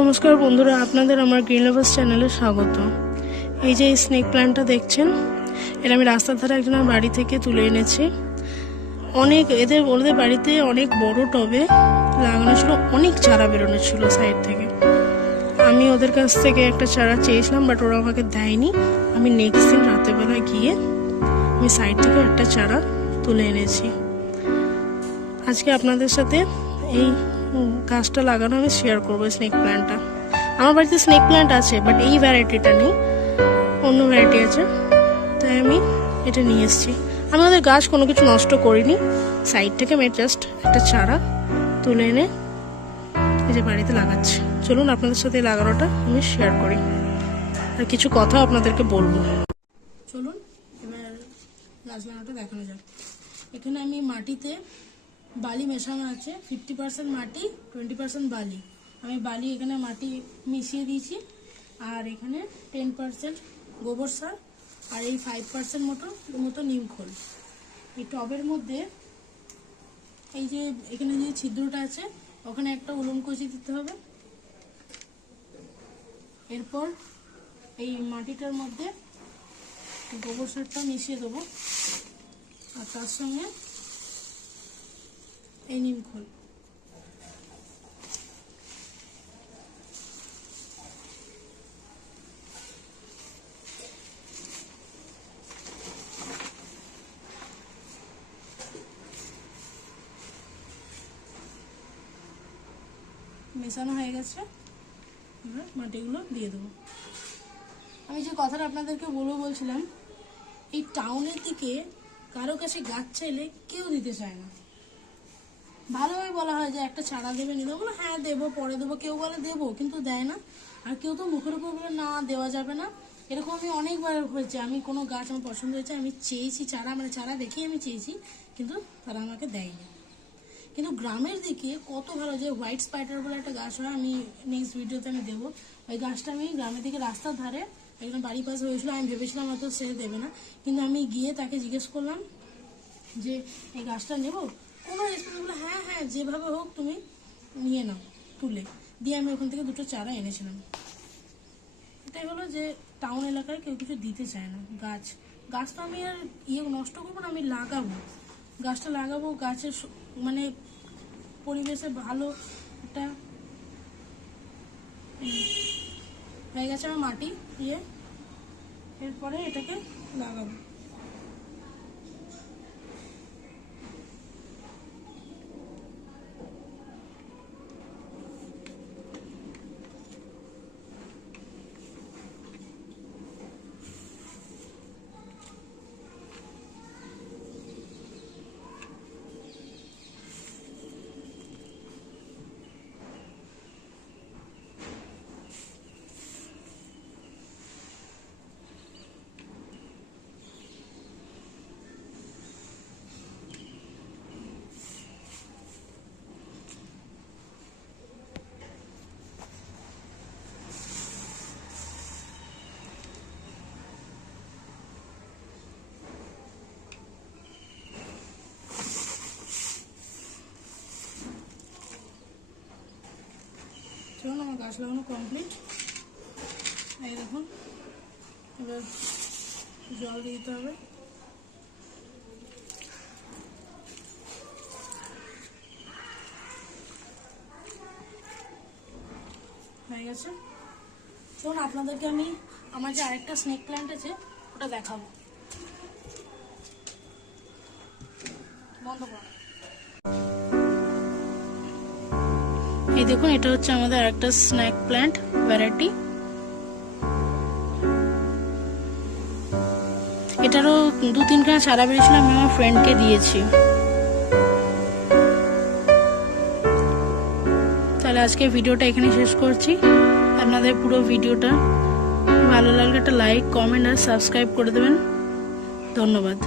নমস্কার বন্ধুরা, আপনাদের আমার গ্রিন লাভার্স চ্যানেলে স্বাগত। এই যে এই স্নেক প্ল্যান্টটা দেখছেন এটা আমি রাস্তার ধারে একজনের বাড়ি থেকে তুলে এনেছি। অনেক এদের, ওদের বাড়িতে অনেক বড় টবে লাগানো ছিল, অনেক চারা বেরোনো ছিল সাইড থেকে। আমি ওদের কাছ থেকে একটা চারা চেয়েছিলাম বাট ওরা আমাকে দেয়নি। আমি নেক্সট দিন রাতেরবেলা গিয়ে আমি সাইড থেকে একটা চারা তুলে এনেছি। আজকে আপনাদের সাথে এই গাছটা লাগানো আমি শেয়ার করব স্নেক প্ল্যান্টটা আমার বাড়িতে স্নেক প্ল্যান্ট আছে বাট এই ভ্যারাইটিটা নেই। অন্য ভ্যারাইটি আছে। তাই আমি এটা নিয়ে এসেছি। আমি ওদের গাছ কোনো কিছু নষ্ট করিনি। সাইড থেকে আমি জাস্ট একটা চারা তুলে এনে যে বাড়িতে লাগাচ্ছি। চলুন আপনাদের সাথে এই লাগানোটা আমি শেয়ার করি। আর কিছু কথা আপনাদেরকে বলব। চলুন, এবার গাছ লাগানোটা দেখানো যাক। এখানে আমি মাটিতে বালি মেশানো আছে ফিফটি পার্সেন্ট মাটি টোয়েন্টি পার্সেন্ট বালি। আমি বালি এখানে মাটি মিশিয়ে দিয়েছি, আর এখানে টেন পার্সেন্ট গোবর সার, আর এই ফাইভ পার্সেন্ট মতো মতো নিম খোল। এই টবের মধ্যে এই যে এখানে যে ছিদ্রটা আছে, ওখানে একটা উলম কচি দিতে হবে। এরপর এই মাটিটার মধ্যে গোবর সারটা মিশিয়ে দেবো। আর তার সঙ্গে এই নিম খোল। মেশানো হয়ে গেছে। এবার মাটিগুলো দিয়ে দেবো। আমি যে কথাটা আপনাদেরকে বলব বলছিলাম, এই টাউনের দিকে কারও কাছে গাছ চাইলে কেউ দিতে চায় না। ভালোভাবে বলা হয় যে একটা চারা দেবে নিতে বলো হ্যাঁ দেবো, পরে দেবো। কেউ বলে দেবো, কিন্তু দেয় না। আর কেউ তো মুখের উপর বলে, না, দেওয়া যাবে না। এরকম আমি অনেকবার হয়েছে। আমি কোনো গাছ আমার পছন্দ হয়েছে, আমি চেয়েছি চারা মানে চারা দেখেই আমি চেয়েছি, কিন্তু তারা আমাকে দেয়নি। কিন্তু গ্রামের দিকে কত ভালো যে হোয়াইট স্পাইডার বলে একটা গাছ হয়, আমি নেক্সট ভিডিওতে আমি দেবো। ওই গাছটা আমি গ্রামের দিকে রাস্তার ধারে, একজন বাড়ির পাশে হয়েছিল আমি ভেবেছিলাম হয়তো সে দেবে না। কিন্তু আমি গিয়ে তাকে জিজ্ঞেস করলাম যে, এই গাছটা নেব? কোনো রেসপন্স বলে হ্যাঁ হ্যাঁ যেভাবে হোক তুমি নিয়ে নাও, তুলে। দিয়ে আমি ওখান থেকে দুটো চারা এনেছিলাম। এটাই হলো যে টাউন এলাকায় কেউ কিছু দিতে চায় না। গাছ গাছ তো আমি আর ইয়ে নষ্ট করব না, আমি লাগাবো। গাছটা লাগাবো, গাছের মানে পরিবেশে ভালো একটা হয়ে গেছে আমার মাটি দিয়ে এরপরে এটাকে লাগাবো চলুন আমার গাছ লাগানো কমপ্লিট এই দেখুন, এবার জল দিতে হবে। হয়ে গেছে। চলুন আপনাদেরকে আমি, আমার যে আরেকটা স্নেক প্ল্যান্ট আছে, ওটা দেখাবো। বন্ধ করো। এই দেখুন, এটা হচ্ছে আমাদের আরেকটা স্ন্যাক প্ল্যান্ট ভ্যারাইটি এটারও দু তিনখানা চারা বেরিয়েছিল আমি আমার ফ্রেন্ডকে দিয়েছি। তাহলে আজকে ভিডিওটা এখানে শেষ করছি। আপনাদের পুরো ভিডিওটা ভালো লাগলে একটা লাইক কমেন্ট আর সাবস্ক্রাইব করে দেবেন। ধন্যবাদ।